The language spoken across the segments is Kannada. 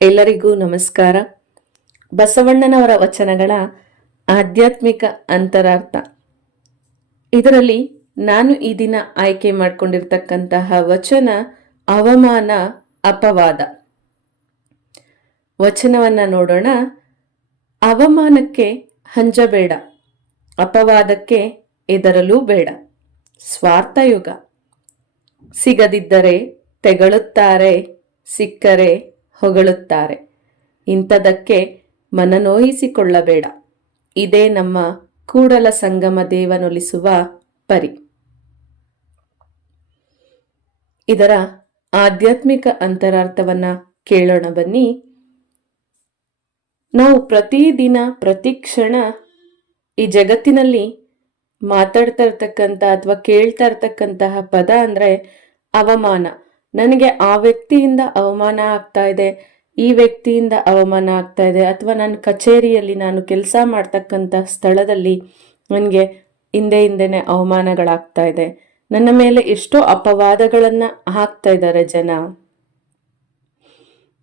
ಎಲ್ಲರಿಗೂ ನಮಸ್ಕಾರ. ಬಸವಣ್ಣನವರ ವಚನಗಳ ಆಧ್ಯಾತ್ಮಿಕ ಅಂತರಾರ್ಥ. ಇದರಲ್ಲಿ ನಾನು ಈ ದಿನ ಆಯ್ಕೆ ಮಾಡಿಕೊಂಡಿರ್ತಕ್ಕಂತಹ ವಚನ ಅವಮಾನ, ಅಪವಾದ. ವಚನವನ್ನ ನೋಡೋಣ. ಅವಮಾನಕ್ಕೆ ಹಂಜಬೇಡ ಅಪವಾದಕ್ಕೆ ಎದರಲೂ ಬೇಡ. ಸ್ವಾರ್ಥಯುಗ ಸಿಗದಿದ್ದರೆ ತೆಗಳುತ್ತಾರೆ, ಸಿಕ್ಕರೆ ಹೊಗಳುತ್ತಾರೆ. ಇಂಥದಕ್ಕೆ ಮನನೋಯಿಸಿಕೊಳ್ಳಬೇಡ. ಇದೇ ನಮ್ಮ ಕೂಡಲ ಸಂಗಮ ದೇವನೊಲಿಸುವ ಪರಿ. ಇದರ ಆಧ್ಯಾತ್ಮಿಕ ಅಂತರಾರ್ಥವನ್ನ ಕೇಳೋಣ ಬನ್ನಿ. ನಾವು ಪ್ರತಿದಿನ ಪ್ರತಿ ಕ್ಷಣ ಈ ಜಗತ್ತಿನಲ್ಲಿ ಮಾತಾಡ್ತಾ ಇರ್ತಕ್ಕಂಥ ಅಥವಾ ಕೇಳ್ತಾ ಇರ್ತಕ್ಕಂತಹ ಪದ ಅಂದ್ರೆ ಅವಮಾನ. ನನಗೆ ಆ ವ್ಯಕ್ತಿಯಿಂದ ಅವಮಾನ ಆಗ್ತಾ ಇದೆ, ಈ ವ್ಯಕ್ತಿಯಿಂದ ಅವಮಾನ ಆಗ್ತಾ ಇದೆ, ಅಥವಾ ನನ್ನ ಕಚೇರಿಯಲ್ಲಿ ನಾನು ಕೆಲಸ ಮಾಡ್ತಕ್ಕಂಥ ಸ್ಥಳದಲ್ಲಿ ನನಗೆ ಹಿಂದೆ ಹಿಂದೆನೆ ಅವಮಾನಗಳಾಗ್ತಾ ಇದೆ. ನನ್ನ ಮೇಲೆ ಎಷ್ಟೋ ಅಪವಾದಗಳನ್ನ ಹಾಕ್ತಾ ಇದ್ದಾರೆ ಜನ.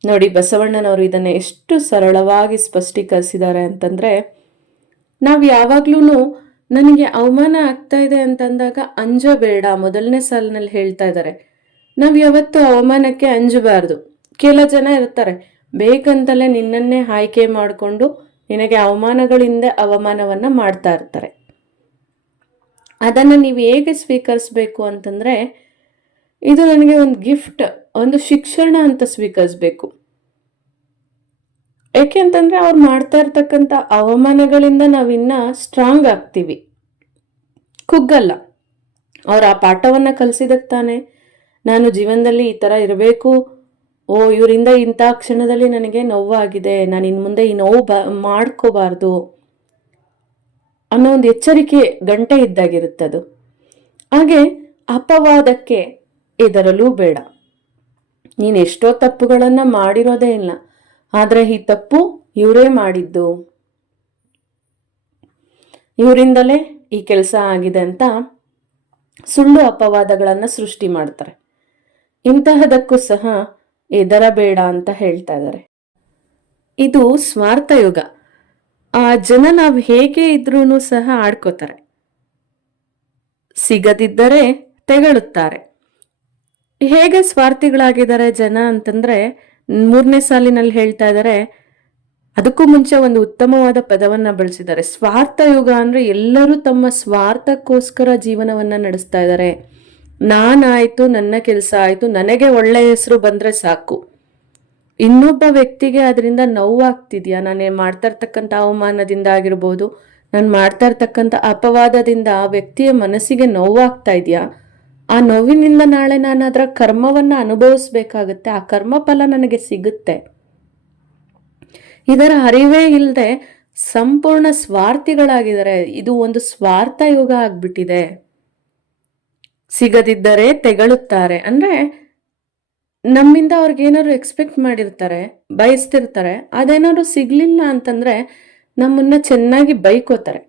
ನೋಡಿ, ಬಸವಣ್ಣನವರು ಇದನ್ನ ಎಷ್ಟು ಸರಳವಾಗಿ ಸ್ಪಷ್ಟೀಕರಿಸಿದ್ದಾರೆ ಅಂತಂದ್ರೆ, ನಾವು ಯಾವಾಗ್ಲೂ ನನಗೆ ಅವಮಾನ ಆಗ್ತಾ ಇದೆ ಅಂತಂದಾಗ ಅಂಜಬೇಡ, ಮೊದಲನೇ ಸಾಲಿನಲ್ಲಿ ಹೇಳ್ತಾ ಇದ್ದಾರೆ. ನಾವು ಯಾವತ್ತೂ ಅವಮಾನಕ್ಕೆ ಅಂಜಬಾರ್ದು. ಕೆಲ ಜನ ಇರ್ತಾರೆ. ಬೇಕಂತಲೇ ನಿನ್ನನ್ನೇ ಆಯ್ಕೆ ಮಾಡಿಕೊಂಡು ನಿನಗೆ ಅವಮಾನಗಳಿಂದ ಅವಮಾನವನ್ನ ಮಾಡ್ತಾ ಇರ್ತಾರೆ. ಅದನ್ನು ನೀವು ಹೇಗೆ ಸ್ವೀಕರಿಸ್ಬೇಕು ಅಂತಂದ್ರೆ, ಇದು ನನಗೆ ಒಂದು ಗಿಫ್ಟ್, ಒಂದು ಶಿಕ್ಷಣ ಅಂತ ಸ್ವೀಕರಿಸಬೇಕು. ಯಾಕೆ ಅಂತಂದ್ರೆ ಅವ್ರು ಮಾಡ್ತಾ ಇರ್ತಕ್ಕಂಥ ಅವಮಾನಗಳಿಂದ ನಾವಿನ್ನ ಸ್ಟ್ರಾಂಗ್ ಆಗ್ತೀವಿ. ಕುಗ್ಗಲ್ಲ. ಅವ್ರು ಆ ಪಾಠವನ್ನ ಕಲಿಸಿದಕ್ಕೆ ತಾನೆ ನಾನು ಜೀವನದಲ್ಲಿ ಈ ಥರ ಇರಬೇಕು. ಓ, ಇವರಿಂದ ಇಂಥ ಕ್ಷಣದಲ್ಲಿ ನನಗೆ ನೋವಾಗಿದೆ. ನಾನು ಇನ್ನು ಮುಂದೆ ಈ ನೋವು ಬ, ಮಾಡ್ಕೋಬಾರ್ದು. ಅನ್ನೋ ಒಂದು ಎಚ್ಚರಿಕೆ ಗಂಟೆ ಇದ್ದಾಗಿರುತ್ತದು. ಹಾಗೆ ಅಪವಾದಕ್ಕೆ ಇದರಲ್ಲೂ ಬೇಡ. ನೀನು ಎಷ್ಟೋ ತಪ್ಪುಗಳನ್ನು ಮಾಡಿರೋದೇ ಇಲ್ಲ. ಆದರೆ ಈ ತಪ್ಪು ಇವರೇ ಮಾಡಿದ್ದು. ಇವರಿಂದಲೇ ಈ ಕೆಲಸ ಆಗಿದೆ ಅಂತ ಸುಳ್ಳು ಅಪವಾದಗಳನ್ನು ಸೃಷ್ಟಿ ಮಾಡ್ತಾರೆ. ಇಂತಹದಕ್ಕೂ ಸಹ ಎದರಬೇಡ ಅಂತ ಹೇಳ್ತಾ ಇದ್ದಾರೆ. ಇದು ಸ್ವಾರ್ಥ ಯುಗ. ಆ ಜನ ನಾವು ಹೇಗೆ ಇದ್ರೂ ಸಹ ಆಡ್ಕೋತಾರೆ. ಸಿಗದಿದ್ದರೆ ತೆಗಳುತ್ತಾರೆ. ಹೇಗೆ ಸ್ವಾರ್ಥಿಗಳಾಗಿದ್ದಾರೆ ಜನ ಅಂತಂದ್ರೆ ಮೂರನೇ ಸಾಲಿನಲ್ಲಿ ಹೇಳ್ತಾ ಇದ್ದಾರೆ, ಅದಕ್ಕೂ ಮುಂಚೆ ಒಂದು ಉತ್ತಮವಾದ ಪದವನ್ನ ಬಳಸಿದ್ದಾರೆ. ಸ್ವಾರ್ಥ ಯುಗ ಅಂದ್ರೆ ಎಲ್ಲರೂ ತಮ್ಮ ಸ್ವಾರ್ಥಕ್ಕೋಸ್ಕರ ಜೀವನವನ್ನ ನಡೆಸ್ತಾ ಇದ್ದಾರೆ. ನಾನಾಯ್ತು, ನನ್ನ ಕೆಲಸ ಆಯಿತು, ನನಗೆ ಒಳ್ಳೆ ಹೆಸರು ಬಂದ್ರೆ ಸಾಕು. ಇನ್ನೊಬ್ಬ ವ್ಯಕ್ತಿಗೆ ಅದರಿಂದ ನೋವಾಗ್ತಿದೆಯಾ? ನಾನು ಮಾಡ್ತಾ ಇರ್ತಕ್ಕಂಥ ಅವಮಾನದಿಂದ ಆಗಿರ್ಬೋದು, ನಾನು ಮಾಡ್ತಾ ಇರ್ತಕ್ಕಂಥ ಅಪವಾದದಿಂದ ಆ ವ್ಯಕ್ತಿಯ ಮನಸ್ಸಿಗೆ ನೋವಾಗ್ತಾ ಇದೆಯಾ? ಆ ನೋವಿನಿಂದ ನಾಳೆ ನಾನು ಅದರ ಕರ್ಮವನ್ನು ಅನುಭವಿಸ್ಬೇಕಾಗುತ್ತೆ, ಆ ಕರ್ಮ ಫಲ ನನಗೆ ಸಿಗುತ್ತೆ. ಇದರ ಅರಿವೇ ಇಲ್ಲದೆ ಸಂಪೂರ್ಣ ಸ್ವಾರ್ಥಿಗಳಾಗಿದ್ದಾರೆ. ಇದು ಒಂದು ಸ್ವಾರ್ಥ ಯುಗ ಆಗ್ಬಿಟ್ಟಿದೆ. ಸಿಗದಿದ್ದರೆ ತೆಗಳುತ್ತಾರೆ. ಅಂದ್ರೆ ನಮ್ಮಿಂದ ಅವ್ರಿಗೇನಾದ್ರು ಎಕ್ಸ್ಪೆಕ್ಟ್ ಮಾಡಿರ್ತಾರೆ, ಬಯಸ್ತಿರ್ತಾರೆ, ಅದೇನಾದ್ರು ಸಿಗ್ಲಿಲ್ಲ ಅಂತಂದ್ರೆ ನಮ್ಮನ್ನ ಚೆನ್ನಾಗಿ ಬೈಕೋತಾರೆ.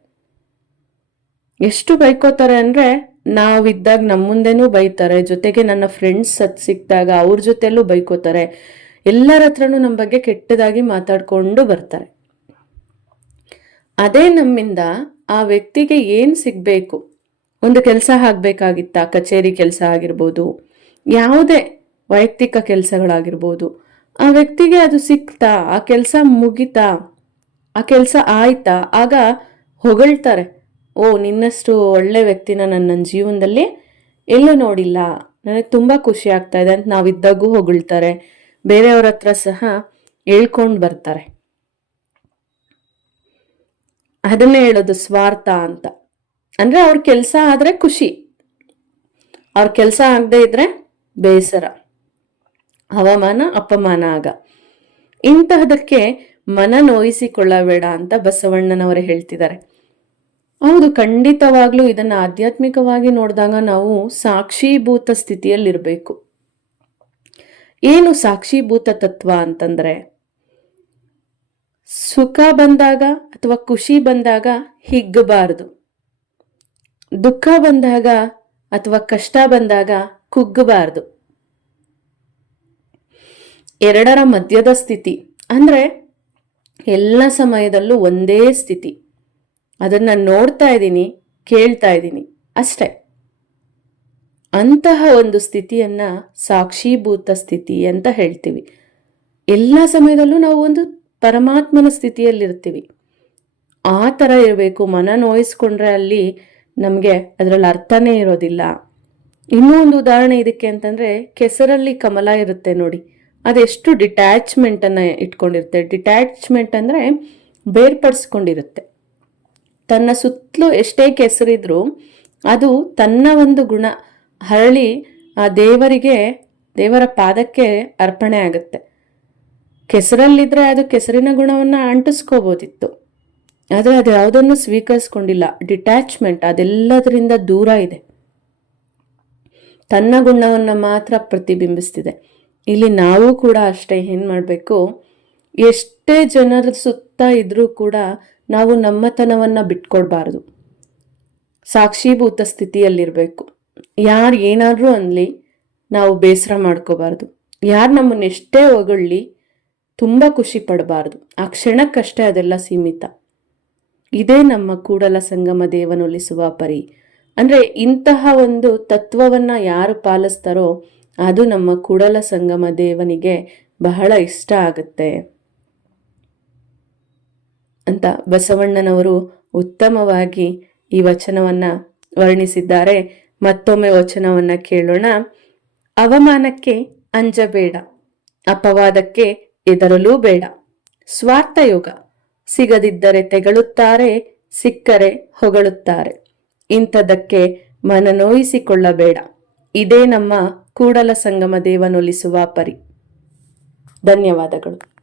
ಎಷ್ಟು ಬೈಕೋತಾರೆ ಅಂದ್ರೆ ನಾವಿದ್ದಾಗ ನಮ್ಮ ಮುಂದೆನೂ ಬೈತಾರೆ, ಜೊತೆಗೆ ನನ್ನ ಫ್ರೆಂಡ್ಸ್ ಸತ್ ಸಿಕ್ಕಿದಾಗ ಅವ್ರ ಜೊತೆಲೂ ಬೈಕೋತಾರೆ. ಎಲ್ಲರ ಹತ್ರನೂ ನಮ್ಮ ಬಗ್ಗೆ ಕೆಟ್ಟದಾಗಿ ಮಾತಾಡ್ಕೊಂಡು ಬರ್ತಾರೆ. ಅದೇ ನಮ್ಮಿಂದ ಆ ವ್ಯಕ್ತಿಗೆ ಏನು ಸಿಗ್ಬೇಕು? ಒಂದು ಕೆಲಸ ಆಗ್ಬೇಕಾಗಿತ್ತ? ಕಚೇರಿ ಕೆಲಸ ಆಗಿರ್ಬೋದು. ಯಾವುದೇ ವೈಯಕ್ತಿಕ ಕೆಲಸಗಳಾಗಿರ್ಬೋದು. ಆ ವ್ಯಕ್ತಿಗೆ ಅದು ಸಿಕ್ತಾ? ಆ ಕೆಲಸ ಮುಗಿತಾ? ಆ ಕೆಲಸ ಆಯ್ತಾ? ಆಗ ಹೊಗಳ್ತಾರೆ. ಓ, ನಿನ್ನಷ್ಟು ಒಳ್ಳೆ ವ್ಯಕ್ತಿನ ನನ್ನ ಜೀವನದಲ್ಲಿ ಎಲ್ಲೂ ನೋಡಿಲ್ಲ. ನನಗೆ ತುಂಬ ಖುಷಿ ಆಗ್ತಾ ಇದೆ ಅಂತ ನಾವಿದ್ದಾಗೂ ಹೊಗಳ್ತಾರೆ. ಬೇರೆಯವ್ರ ಹತ್ರ ಸಹ ಹೇಳ್ಕೊಂಡು ಬರ್ತಾರೆ. ಅದನ್ನೇ ಹೇಳೋದು ಸ್ವಾರ್ಥ ಅಂತ. ಅಂದ್ರೆ ಅವ್ರ ಕೆಲಸ ಆದ್ರೆ ಖುಷಿ. ಅವ್ರ ಕೆಲಸ ಆಗದೆ ಇದ್ರೆ ಬೇಸರ. ಹವಾಮಾನ ಅಪಮಾನ ಆಗ. ಇಂತಹದಕ್ಕೆ ಮನ ನೋಯಿಸಿಕೊಳ್ಳಬೇಡ ಅಂತ ಬಸವಣ್ಣನವರು ಹೇಳ್ತಿದ್ದಾರೆ. ಹೌದು, ಖಂಡಿತವಾಗ್ಲೂ ಇದನ್ನ ಆಧ್ಯಾತ್ಮಿಕವಾಗಿ ನೋಡಿದಾಗ ನಾವು ಸಾಕ್ಷೀಭೂತ ಸ್ಥಿತಿಯಲ್ಲಿರಬೇಕು. ಏನು ಸಾಕ್ಷೀಭೂತ ತತ್ವ ಅಂತಂದ್ರೆ, ಸುಖ ಬಂದಾಗ ಅಥವಾ ಖುಷಿ ಬಂದಾಗ ಹಿಗ್ಗಬಾರದು. ದುಃಖ ಬಂದಾಗ ಅಥವಾ ಕಷ್ಟ ಬಂದಾಗ ಕುಗ್ಗಬಾರ್ದು. ಎರಡರ ಮಧ್ಯದ ಸ್ಥಿತಿ ಅಂದರೆ ಎಲ್ಲ ಸಮಯದಲ್ಲೂ ಒಂದೇ ಸ್ಥಿತಿ. ಅದನ್ನು ನೋಡ್ತಾ ಇದ್ದೀನಿ, ಕೇಳ್ತಾ ಇದ್ದೀನಿ ಅಷ್ಟೇ. ಅಂತಹ ಒಂದು ಸ್ಥಿತಿಯನ್ನ ಸಾಕ್ಷೀಭೂತ ಸ್ಥಿತಿ ಅಂತ ಹೇಳ್ತೀವಿ. ಎಲ್ಲ ಸಮಯದಲ್ಲೂ ನಾವು ಒಂದು ಪರಮಾತ್ಮನ ಸ್ಥಿತಿಯಲ್ಲಿರ್ತೀವಿ. ಆ ಥರ ಇರಬೇಕು, ಮನ ನೋಯಿಸ್ಕೊಂಡ್ರೆ ಅಲ್ಲಿ ನಮಗೆ ಅದರಲ್ಲಿ ಅರ್ಥನೇ ಇರೋದಿಲ್ಲ. ಇನ್ನೂ ಒಂದು ಉದಾಹರಣೆ ಇದಕ್ಕೆ ಅಂತಂದರೆ ಕೆಸರಲ್ಲಿ ಕಮಲ ಇರುತ್ತೆ ನೋಡಿ. ಅದೆಷ್ಟು ಡಿಟ್ಯಾಚ್ಮೆಂಟನ್ನು ಇಟ್ಕೊಂಡಿರುತ್ತೆ. ಡಿಟ್ಯಾಚ್ಮೆಂಟ್ ಅಂದರೆ ಬೇರ್ಪಡಿಸ್ಕೊಂಡಿರುತ್ತೆ. ತನ್ನ ಸುತ್ತಲೂ ಎಷ್ಟೇ ಕೆಸರಿದ್ರೂ ಅದು ತನ್ನ ಒಂದು ಗುಣ ಹರಳಿ ಆ ದೇವರಿಗೆ, ದೇವರ ಪಾದಕ್ಕೆ ಅರ್ಪಣೆ ಆಗುತ್ತೆ. ಕೆಸರಲ್ಲಿದ್ದರೆ ಅದು ಕೆಸರಿನ ಗುಣವನ್ನು ಅಂಟಿಸ್ಕೋಬೋದಿತ್ತು. ಆದರೆ ಅದು ಯಾವುದನ್ನು ಸ್ವೀಕರಿಸ್ಕೊಂಡಿಲ್ಲ. ಡಿಟ್ಯಾಚ್ಮೆಂಟ್ ಅದೆಲ್ಲದರಿಂದ ದೂರ ಇದೆ. ತನ್ನ ಗುಣವನ್ನು ಮಾತ್ರ ಪ್ರತಿಬಿಂಬಿಸ್ತಿದೆ. ಇಲ್ಲಿ ನಾವು ಕೂಡ ಅಷ್ಟೇ ಏನು ಮಾಡಬೇಕು? ಎಷ್ಟೇ ಜನರ ಸುತ್ತ ಇದ್ದರೂ ಕೂಡ ನಾವು ನಮ್ಮತನವನ್ನು ಬಿಟ್ಕೊಡ್ಬಾರ್ದು. ಸಾಕ್ಷೀಭೂತ ಸ್ಥಿತಿಯಲ್ಲಿರಬೇಕು. ಯಾರು ಏನಾದರೂ ಅನ್ನಲಿ ನಾವು ಬೇಸರ ಮಾಡ್ಕೋಬಾರ್ದು. ಯಾರು ನಮ್ಮನ್ನು ಎಷ್ಟೇ ಹೊಗಳ್ಳಿ ತುಂಬ ಖುಷಿ ಪಡಬಾರ್ದು. ಆ ಕ್ಷಣಕ್ಕಷ್ಟೇ ಅದೆಲ್ಲ ಸೀಮಿತ. ಇದೇ ನಮ್ಮ ಕೂಡಲ ಸಂಗಮ ದೇವನೊಲಿಸುವ ಪರಿ. ಅಂದರೆ ಇಂತಹ ಒಂದು ತತ್ವವನ್ನು ಯಾರು ಪಾಲಿಸ್ತಾರೋ ಅದು ನಮ್ಮ ಕೂಡಲ ಸಂಗಮ ದೇವನಿಗೆ ಬಹಳ ಇಷ್ಟ ಆಗುತ್ತೆ. ಅಂತ ಬಸವಣ್ಣನವರು ಉತ್ತಮವಾಗಿ ಈ ವಚನವನ್ನು ವರ್ಣಿಸಿದ್ದಾರೆ. ಮತ್ತೊಮ್ಮೆ ವಚನವನ್ನ ಕೇಳೋಣ. ಅವಮಾನಕ್ಕೆ ಅಂಜಬೇಡ, ಅಪವಾದಕ್ಕೆ ಎದರಲೂ ಬೇಡ. ಸ್ವಾರ್ಥಯೋಗ ಸಿಗದಿದ್ದರೆ ತೆಗಳುತ್ತಾರೆ ಸಿಕ್ಕರೆ ಹೊಗಳುತ್ತಾರೆ. ಇಂಥದಕ್ಕೆ ಮನನೋಯಿಸಿಕೊಳ್ಳಬೇಡ ಇದೇ ನಮ್ಮ ಕೂಡಲ ಸಂಗಮ ದೇವನೊಲಿಸುವ ಪರಿ. ಧನ್ಯವಾದಗಳು.